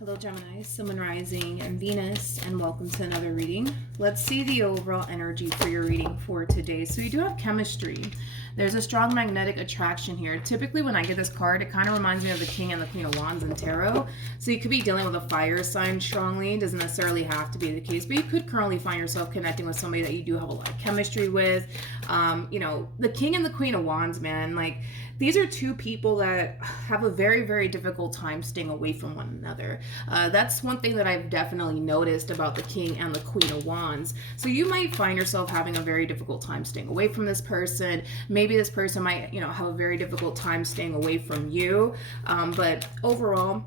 Hello Gemini, Sun, Moon, Rising, and Venus, and welcome to another reading. Let's see the overall energy for your reading for today. So you do have chemistry. There's a strong magnetic attraction here. Typically when I get this card, it kind of reminds me of the King and the Queen of Wands in Tarot. So you could be dealing with a fire sign strongly. It doesn't necessarily have to be the case, but you could currently find yourself connecting with somebody that you do have a lot of chemistry with. The King and the Queen of Wands, man, like these are two people that have a very, very difficult time staying away from one another. That's one thing that I've definitely noticed about the King and the Queen of Wands. So you might find yourself having a very difficult time staying away from this person. Maybe this person might, have a very difficult time staying away from you. But overall,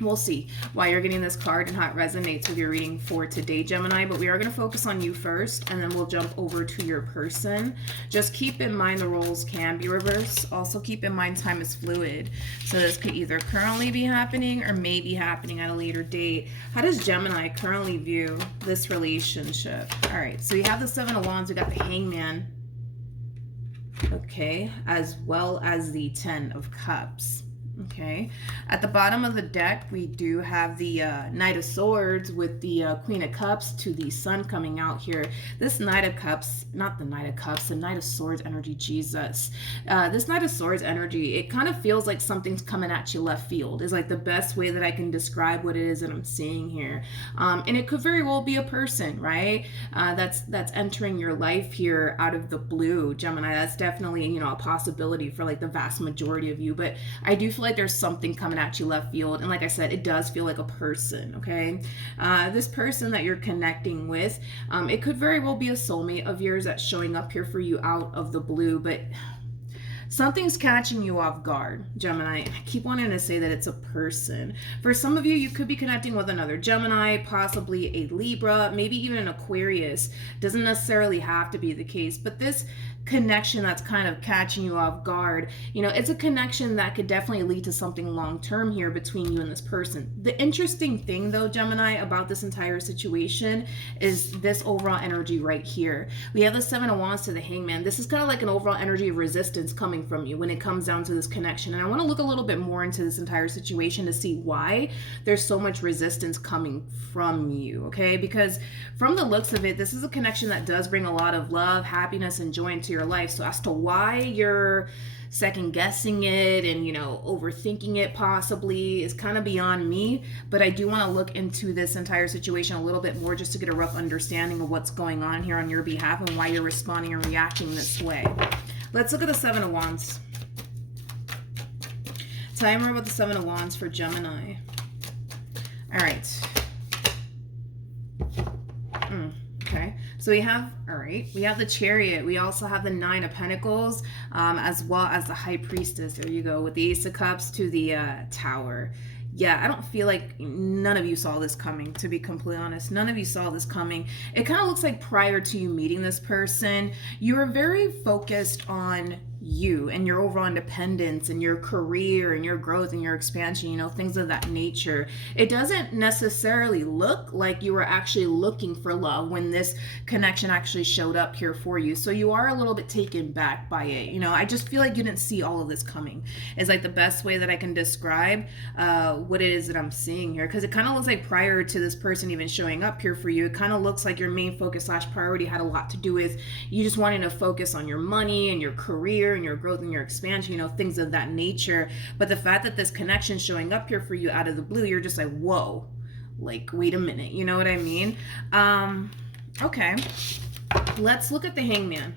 we'll see why you're getting this card and how it resonates with your reading for today, Gemini. But we are going to focus on you first, and then we'll jump over to your person. Just keep in mind the roles can be reversed. Also keep in mind time is fluid. So this could either currently be happening or may be happening at a later date. How does Gemini currently view this relationship? All right, so you have the Seven of Wands. We got the Hangman. Okay, as well as the Ten of Cups. Okay, at the bottom of the deck, we do have the Knight of Swords with the Queen of Cups to the Sun coming out here. This Knight of Cups, not the Knight of Cups, the Knight of Swords energy, Jesus. This Knight of Swords energy, it kind of feels like something's coming at you left field, is like the best way that I can describe what it is that I'm seeing here. And it could very well be a person, right? That's entering your life here out of the blue, Gemini. That's definitely, a possibility for like the vast majority of you. But I do feel like there's something coming at you left field, and like I said, it does feel like a person. Okay, this person that you're connecting with, it could very well be a soulmate of yours that's showing up here for you out of the blue, but something's catching you off guard, Gemini. I keep wanting to say that it's a person. For some of you, you could be connecting with another Gemini, possibly a Libra, maybe even an Aquarius. Doesn't necessarily have to be the case, but this connection that's kind of catching you off guard, it's a connection that could definitely lead to something long-term here between you and this person. The interesting thing though, Gemini, about this entire situation is this overall energy right here. We have the Seven of Wands to the Hangman. This is kind of like an overall energy of resistance coming from you when it comes down to this connection. And I want to look a little bit more into this entire situation to see why there's so much resistance coming from you, okay? Because from the looks of it, this is a connection that does bring a lot of love, happiness, and joy into your life. So as to why you're second guessing it and overthinking it possibly is kind of beyond me, but I do want to look into this entire situation a little bit more just to get a rough understanding of what's going on here on your behalf and why you're responding and reacting this way. Let's look at the Seven of Wands. Tell me more about the Seven of Wands for Gemini. All right. Okay, so we have the Chariot. We also have the Nine of Pentacles, as well as the High Priestess. There you go, with the Ace of Cups to the Tower. Yeah, I don't feel like none of you saw this coming, to be completely honest. None of you saw this coming. It kind of looks like prior to you meeting this person, you were very focused on you and your overall independence and your career and your growth and your expansion, things of that nature. It doesn't necessarily look like you were actually looking for love when this connection actually showed up here for you. So you are a little bit taken back by it. I just feel like you didn't see all of this coming is like the best way that I can describe what it is that I'm seeing here. Because it kind of looks like prior to this person even showing up here for you, it kind of looks like your main focus / priority had a lot to do with you just wanting to focus on your money and your career and your growth and your expansion, things of that nature. But the fact that this connection showing up here for you out of the blue, you're just like, whoa, like, wait a minute, you know what I mean? Okay, let's look at the Hangman.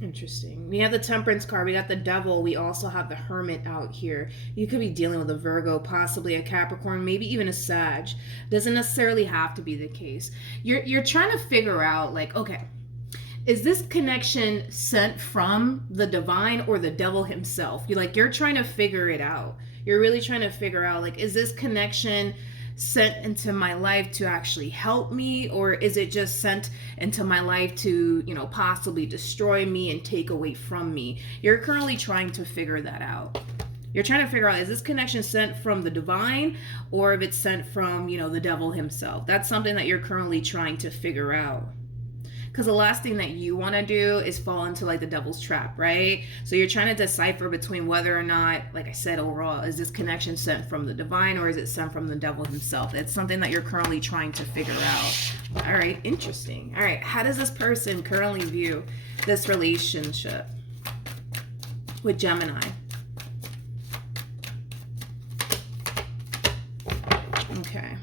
Interesting. We have the Temperance card. We got the Devil. We also have the Hermit out here. You could be dealing with a Virgo, possibly a Capricorn, maybe even a Sag. Doesn't necessarily have to be the case. You're trying to figure out, like, okay, is this connection sent from the divine or the devil himself? You're trying to figure it out. You're really trying to figure out, like, is this connection sent into my life to actually help me, or is it just sent into my life to possibly destroy me and take away from me? You're currently trying to figure that out. You're trying to figure out, is this connection sent from the divine, or if it's sent from the devil himself? That's something that you're currently trying to figure out. because the last thing that you want to do is fall into like the devil's trap, right? So you're trying to decipher between whether or not, like I said, overall, is this connection sent from the divine or is it sent from the devil himself? It's something that you're currently trying to figure out. All right, interesting. All right, how does this person currently view this relationship with Gemini? Okay.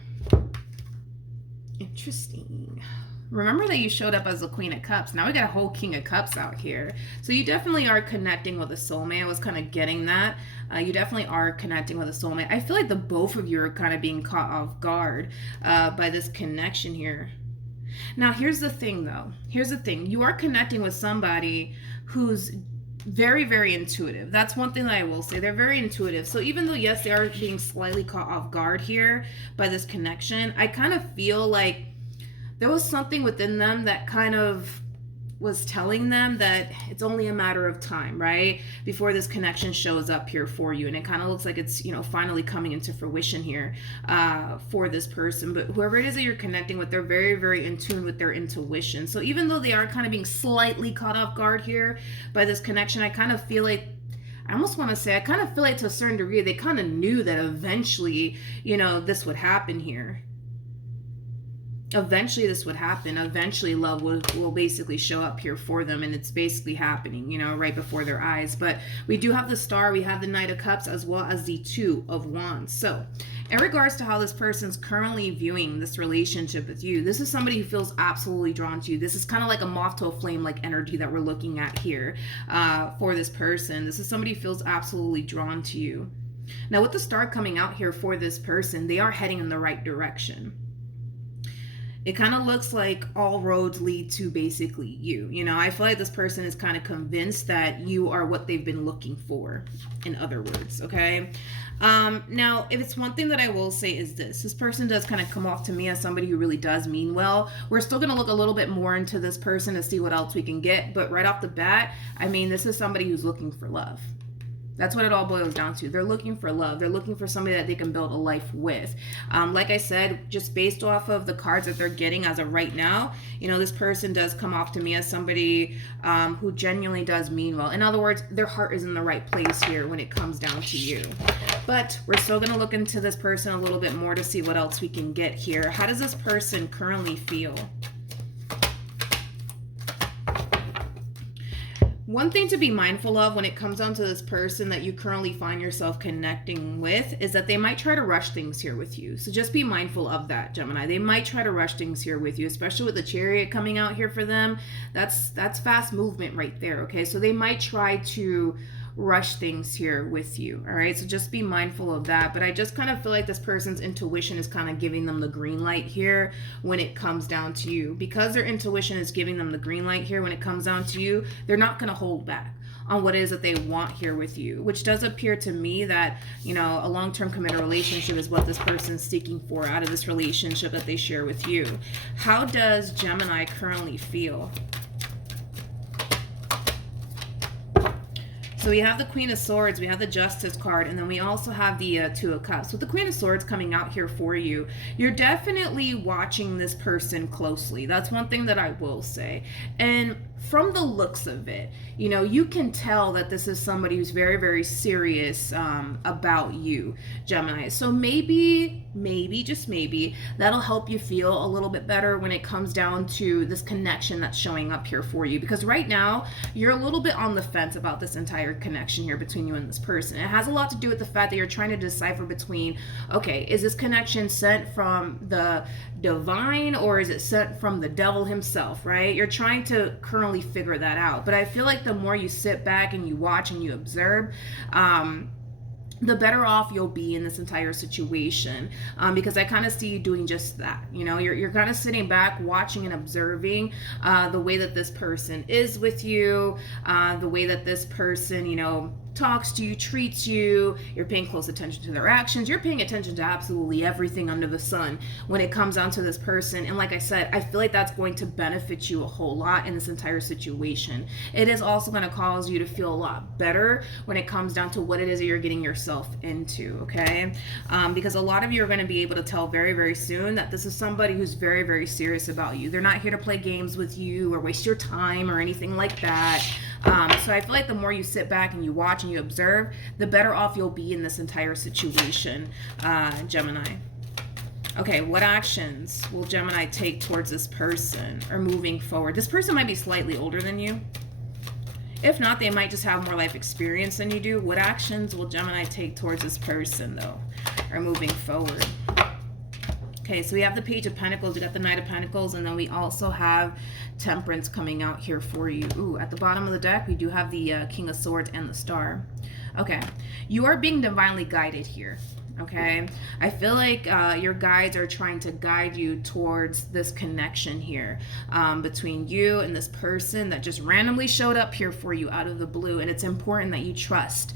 Interesting. Remember that you showed up as the Queen of Cups. Now we got a whole King of Cups out here. So you definitely are connecting with a soulmate. I was kind of getting that. You definitely are connecting with a soulmate. I feel like the both of you are kind of being caught off guard by this connection here. Now, here's the thing, though. Here's the thing. You are connecting with somebody who's very, very intuitive. That's one thing that I will say. They're very intuitive. So even though, yes, they are being slightly caught off guard here by this connection, I kind of feel like there was something within them that kind of was telling them that it's only a matter of time, right? Before this connection shows up here for you. And it kind of looks like it's, you know, finally coming into fruition here for this person. But whoever it is that you're connecting with, they're very, very in tune with their intuition. So even though they are kind of being slightly caught off guard here by this connection, I kind of feel like, I almost want to say, I kind of feel like to a certain degree, they kind of knew that eventually, you know, this would happen here. Eventually this would happen. Eventually love will basically show up here for them, and it's basically happening, you know, right before their eyes. But we do have the Star, we have the Knight of Cups, as well as the Two of Wands. So in regards to how this person's currently viewing this relationship with you, this is somebody who feels absolutely drawn to you. This is kind of like a moth to a flame like energy that we're looking at here for this person. This is somebody who feels absolutely drawn to you. Now with the Star coming out here for this person, they are heading in the right direction. It kind of looks like all roads lead to basically you. You know, I feel like this person is kind of convinced that you are what they've been looking for, in other words, okay? Now, if it's one thing that I will say is this person does kind of come off to me as somebody who really does mean well. We're still going to look a little bit more into this person to see what else we can get. But right off the bat, I mean, this is somebody who's looking for love. That's what it all boils down to. They're looking for love. They're looking for somebody that they can build a life with. Like I said, just based off of the cards that they're getting as of right now, you know, this person does come off to me as somebody who genuinely does mean well. In other words, their heart is in the right place here when it comes down to you. But we're still going to look into this person a little bit more to see what else we can get here. How does this person currently feel? One thing to be mindful of when it comes down to this person that you currently find yourself connecting with is that they might try to rush things here with you. So just be mindful of that, Gemini. They might try to rush things here with you, especially with the Chariot coming out here for them. That's fast movement right there, okay? So they might try to rush things here with you. All right, so just be mindful of that. But I just kind of feel like this person's intuition is kind of giving them the green light here when it comes down to you. Because their intuition is giving them the green light here when it comes down to you, they're not going to hold back on what it is that they want here with you, which does appear to me that, you know, a long-term committed relationship is what this person's seeking for out of this relationship that they share with you. How does Gemini currently feel? So we have the Queen of Swords, we have the Justice card, and then we also have the Two of Cups. With the Queen of Swords coming out here for you, you're definitely watching this person closely. That's one thing that I will say. And from the looks of it, you know, you can tell that this is somebody who's very, very serious about you, Gemini. So maybe, just maybe, that'll help you feel a little bit better when it comes down to this connection that's showing up here for you. Because right now, you're a little bit on the fence about this entire connection here between you and this person. It has a lot to do with the fact that you're trying to decipher between, okay, is this connection sent from the divine or is it sent from the devil himself, right? You're trying to currently figure that out. But I feel like the more you sit back and you watch and you observe, the better off you'll be in this entire situation, because I kind of see you doing just that. You know, you're kind of sitting back, watching and observing the way that this person is with you, the way that this person, you know, talks to you, treats you, you're paying close attention to their actions, you're paying attention to absolutely everything under the sun when it comes down to this person. And like I said, I feel like that's going to benefit you a whole lot in this entire situation. It is also going to cause you to feel a lot better when it comes down to what it is that you're getting yourself into, okay? Because a lot of you are going to be able to tell very, very soon that this is somebody who's very, very serious about you. They're not here to play games with you or waste your time or anything like that. So I feel like the more you sit back and you watch and you observe, the better off you'll be in this entire situation, Gemini. Okay, what actions will Gemini take towards this person or moving forward? This person might be slightly older than you. If not, they might just have more life experience than you do. What actions will Gemini take towards this person, though, or moving forward? Okay, so we have the Page of Pentacles, we got the Knight of Pentacles, and then we also have Temperance coming out here for you. Ooh, at the bottom of the deck, we do have the King of Swords and the Star. Okay, you are being divinely guided here. Okay, I feel like your guides are trying to guide you towards this connection here between you and this person that just randomly showed up here for you out of the blue. And it's important that you trust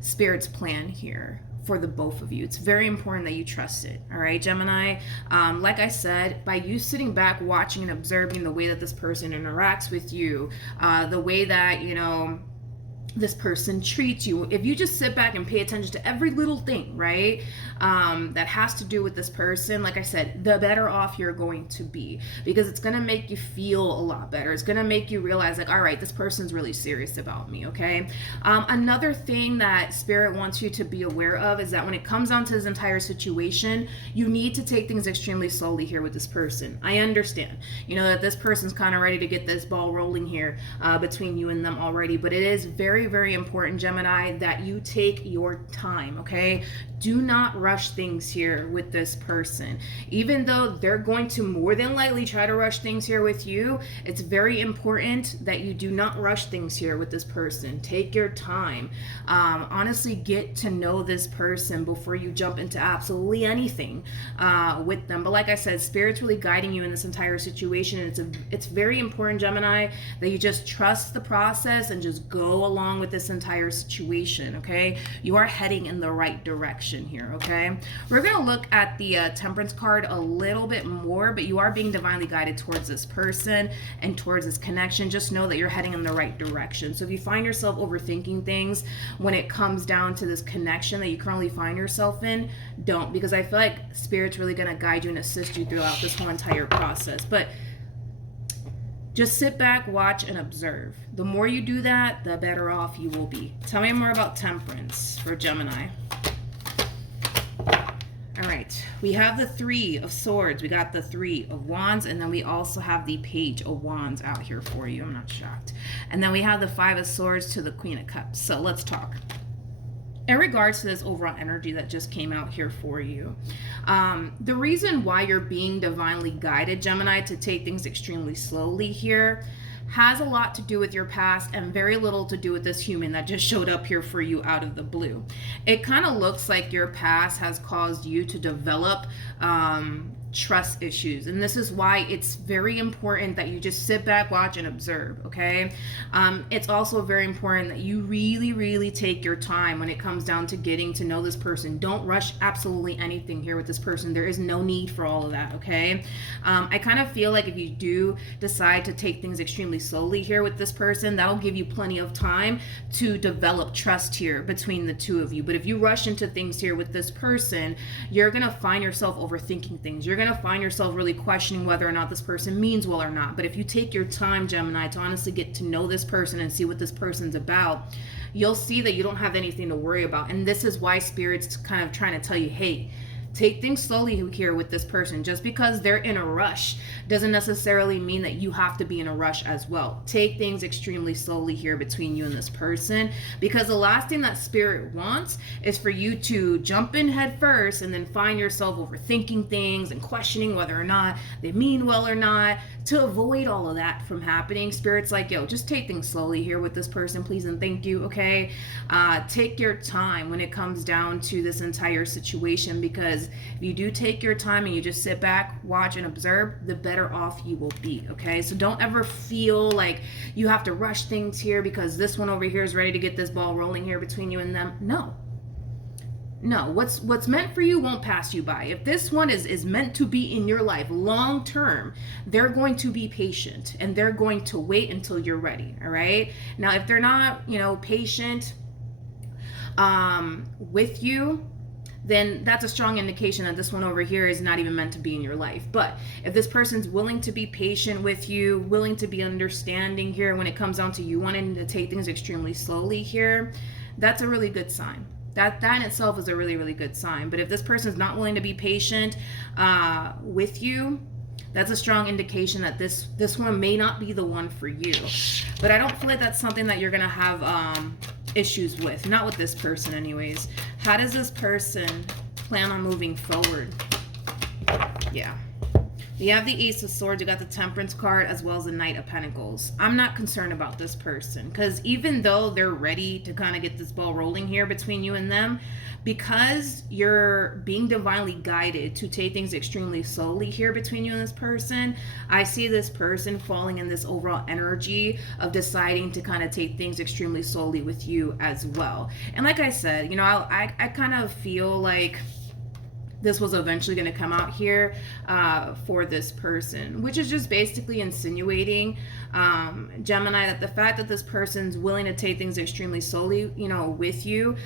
Spirit's plan here for the both of you. It's very important that you trust it. All right, Gemini. Like I said, by you sitting back, watching and observing the way that this person interacts with you, the way that, you know, this person treats you, if you just sit back and pay attention to every little thing, right, that has to do with this person, like I said, the better off you're going to be, because it's going to make you feel a lot better. It's going to make you realize, like, all right, this person's really serious about me, okay? Another thing that Spirit wants you to be aware of is that when it comes down to this entire situation, you need to take things extremely slowly here with this person. I understand, you know, that this person's kind of ready to get this ball rolling here between you and them already, but it is very, very important, Gemini, that you take your time, okay? Do not rush things here with this person. Even though they're going to more than likely try to rush things here with you, it's very important that you do not rush things here with this person. Take your time. Honestly, get to know this person before you jump into absolutely anything with them. But like I said, Spirit's really guiding you in this entire situation, and it's very important, Gemini, that you just trust the process and just go along with this entire situation, okay? You are heading in the right direction here, okay? We're going to look at the Temperance card a little bit more, but you are being divinely guided towards this person and towards this connection. Just know that you're heading in the right direction. So if you find yourself overthinking things when it comes down to this connection that you currently find yourself in, don't, because I feel like Spirit's really going to guide you and assist you throughout this whole entire process. But just sit back, watch, and observe. The more you do that, the better off you will be. Tell me more about Temperance for Gemini. All right, we have the Three of Swords, we got the Three of Wands, and then we also have the Page of Wands out here for you. I'm not shocked. And then we have the Five of Swords to the Queen of Cups. So let's talk. In regards to this overall energy that just came out here for you, the reason why you're being divinely guided, Gemini, to take things extremely slowly here has a lot to do with your past and very little to do with this human that just showed up here for you out of the blue. It kind of looks like your past has caused you to develop trust issues, and this is why it's very important that you just sit back, watch, and observe, okay? It's also very important that you really take your time when it comes down to getting to know this person. Don't rush absolutely anything here with this person. There is no need for all of that, okay? I kind of feel like if you do decide to take things extremely slowly here with this person, that'll give you plenty of time to develop trust here between the two of you. But if you rush into things here with this person, you're gonna find yourself overthinking things. You're gonna find yourself really questioning whether or not this person means well or not. But if you take your time, Gemini, to honestly get to know this person and see what this person's about, you'll see that you don't have anything to worry about. And this is why Spirit's kind of trying to tell you, hey, take things slowly here with this person. Just because they're in a rush doesn't necessarily mean that you have to be in a rush as well. Take things extremely slowly here between you and this person, because the last thing that Spirit wants is for you to jump in head first and then find yourself overthinking things and questioning whether or not they mean well or not. To avoid all of that from happening, Spirit's like, yo, just take things slowly here with this person, please and thank you, okay? Take your time when it comes down to this entire situation, because because if you do take your time and you just sit back, watch, and observe, the better off you will be, okay? So don't ever feel like you have to rush things here because this one over here is ready to get this ball rolling here between you and them. No, what's meant for you won't pass you by. If this one is meant to be in your life long term, they're going to be patient and they're going to wait until you're ready, all right? Now, if they're not, patient with you, then that's a strong indication that this one over here is not even meant to be in your life. But if this person's willing to be patient with you, willing to be understanding here when it comes down to you wanting to take things extremely slowly here, that's a really good sign. That in itself is a really, really good sign. But if this person's not willing to be patient with you, that's a strong indication that this one may not be the one for you. But I don't feel like that's something that you're going to have issues with. Not with this person anyways. How does this person plan on moving forward? Yeah. You have the Ace of Swords, you got the Temperance card, as well as the Knight of Pentacles. I'm not concerned about this person, because even though they're ready to kind of get this ball rolling here between you and them, because you're being divinely guided to take things extremely slowly here between you and this person, I see this person falling in this overall energy of deciding to kind of take things extremely slowly with you as well. And like I said, I kind of feel like this was eventually going to come out here for this person, which is just basically insinuating, Gemini, that the fact that this person's willing to take things extremely slowly, with you,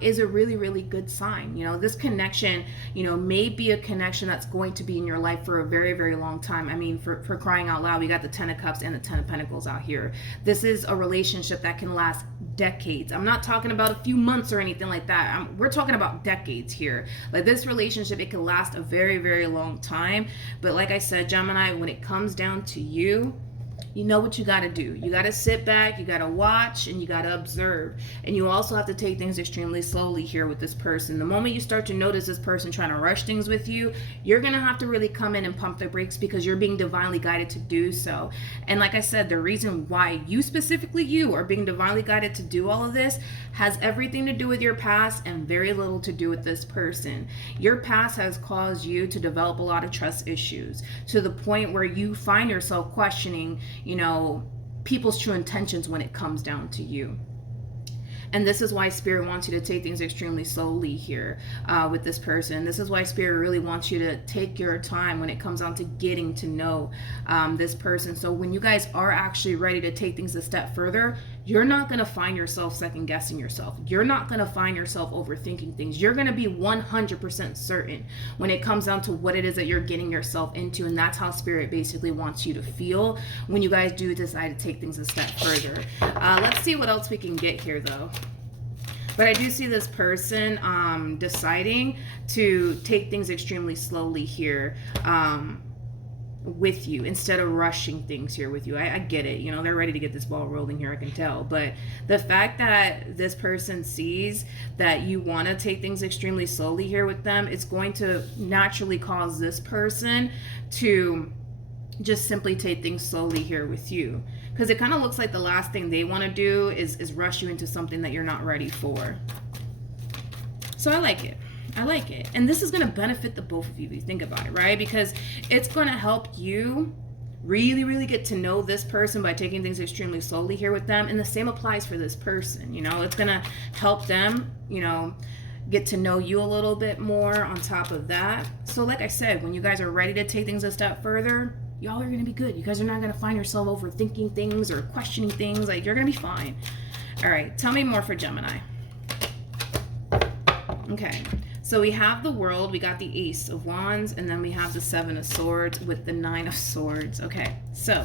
is a really, really good sign. This connection, may be a connection that's going to be in your life for a very, very long time. I mean, for crying out loud, we got the Ten of Cups and the Ten of Pentacles out here. This is a relationship that can last decades. I'm not talking about a few months or anything like that. We're talking about decades here. Like, this relationship, it can last a very, very long time. But like I said, Gemini, when it comes down to you, you know what you got to do. You got to sit back, you got to watch, and you got to observe. And you also have to take things extremely slowly here with this person. The moment you start to notice this person trying to rush things with you, you're going to have to really come in and pump the brakes, because you're being divinely guided to do so. And like I said, the reason why you, specifically you, are being divinely guided to do all of this has everything to do with your past and very little to do with this person. Your past has caused you to develop a lot of trust issues, to the point where you find yourself questioning people's true intentions when it comes down to you. And this is why Spirit wants you to take things extremely slowly here with this person. This is why Spirit really wants you to take your time when it comes down to getting to know this person. So when you guys are actually ready to take things a step further, you're not going to find yourself second guessing yourself. You're not going to find yourself overthinking things. You're going to be 100% certain when it comes down to what it is that you're getting yourself into. And that's how Spirit basically wants you to feel when you guys do decide to take things a step further. Let's see what else we can get here, though. But I do see this person deciding to take things extremely slowly here with you, instead of rushing things here with you. I get it. They're ready to get this ball rolling here, I can tell. But the fact that this person sees that you want to take things extremely slowly here with them, it's going to naturally cause this person to just simply take things slowly here with you. Because it kind of looks like the last thing they want to do is rush you into something that you're not ready for. So I like it. And this is going to benefit the both of you if you think about it, right? Because it's going to help you really, really get to know this person by taking things extremely slowly here with them. And the same applies for this person. It's going to help them, get to know you a little bit more on top of that. So like I said, when you guys are ready to take things a step further, y'all are going to be good. You guys are not going to find yourself overthinking things or questioning things. Like, you're going to be fine. All right, tell me more for Gemini. Okay, so we have the World, we got the Ace of Wands, and then we have the Seven of Swords with the Nine of Swords. Okay, so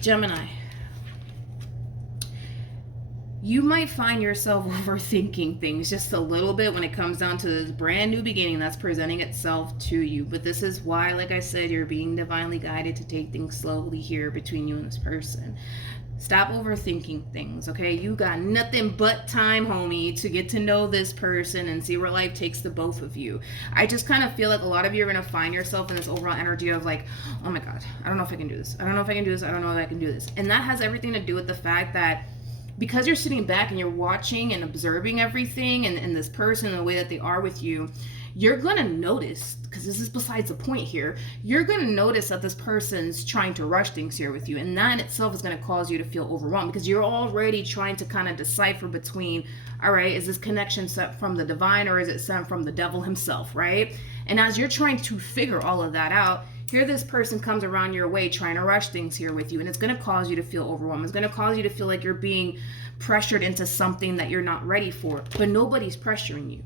Gemini, you might find yourself overthinking things just a little bit when it comes down to this brand new beginning that's presenting itself to you. But this is why, like I said, you're being divinely guided to take things slowly here between you and this person. Stop overthinking things, okay? You got nothing but time, homie, to get to know this person and see where life takes the both of you. I just kind of feel like a lot of you are going to find yourself in this overall energy of like, oh my God, I don't know if I can do this. I don't know if I can do this. I don't know if I can do this. And that has everything to do with the fact that because you're sitting back and you're watching and observing everything and this person and the way that they are with you, you're going to notice, because this is besides the point here, you're going to notice that this person's trying to rush things here with you. And that in itself is going to cause you to feel overwhelmed because you're already trying to kind of decipher between, all right, is this connection sent from the divine or is it sent from the devil himself, right? And as you're trying to figure all of that out, here this person comes around your way trying to rush things here with you, and it's going to cause you to feel overwhelmed. It's going to cause you to feel like you're being pressured into something that you're not ready for, but nobody's pressuring you.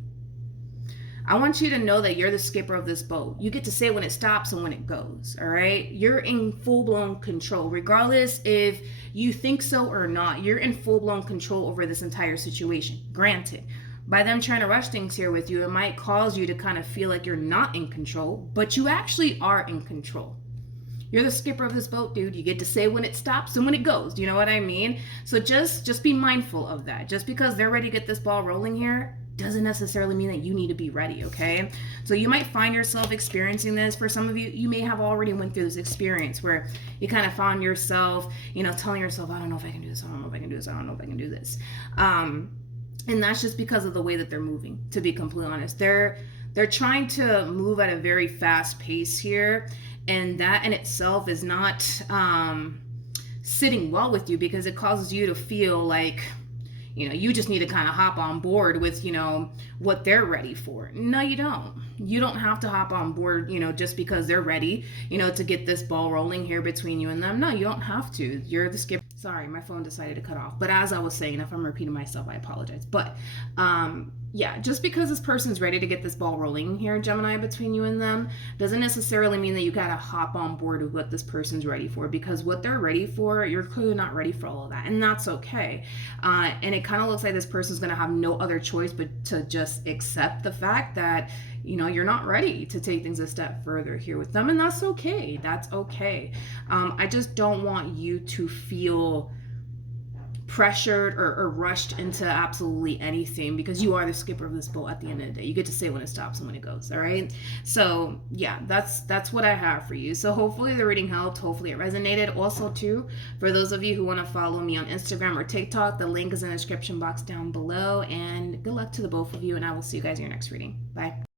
I want you to know that you're the skipper of this boat. You get to say when it stops and when it goes, all right? You're in full-blown control. Regardless if you think so or not, you're in full-blown control over this entire situation. Granted, by them trying to rush things here with you, it might cause you to kind of feel like you're not in control, but you actually are in control. You're the skipper of this boat, dude. You get to say when it stops and when it goes. Do you know what I mean? So just be mindful of that. Just because they're ready to get this ball rolling here doesn't necessarily mean that you need to be ready, okay? So you might find yourself experiencing this. For some of you, you may have already went through this experience where you kind of found yourself, telling yourself, I don't know if I can do this. I don't know if I can do this. I don't know if I can do this. And that's just because of the way that they're moving, to be completely honest. They're trying to move at a very fast pace here, and that in itself is not sitting well with you because it causes you to feel like, you just need to kind of hop on board with, what they're ready for. No, you don't. You don't have to hop on board, just because they're ready, to get this ball rolling here between you and them. No, you don't have to. You're the skipper. Sorry, my phone decided to cut off. But as I was saying, if I'm repeating myself, I apologize. But yeah, just because this person's ready to get this ball rolling here, Gemini, between you and them, doesn't necessarily mean that you gotta hop on board with what this person's ready for, because what they're ready for, you're clearly not ready for all of that, and that's okay. And it kind of looks like this person's gonna have no other choice but to just accept the fact that you're not ready to take things a step further here with them, and that's okay. That's okay. I just don't want you to feel pressured or rushed into absolutely anything, because you are the skipper of this boat at the end of the day. You get to say when it stops and when it goes, all right? So yeah, that's what I have for you. So hopefully the reading helped. Hopefully it resonated. Also too, for those of you who want to follow me on Instagram or TikTok, the link is in the description box down below, and good luck to the both of you, and I will see you guys in your next reading. Bye.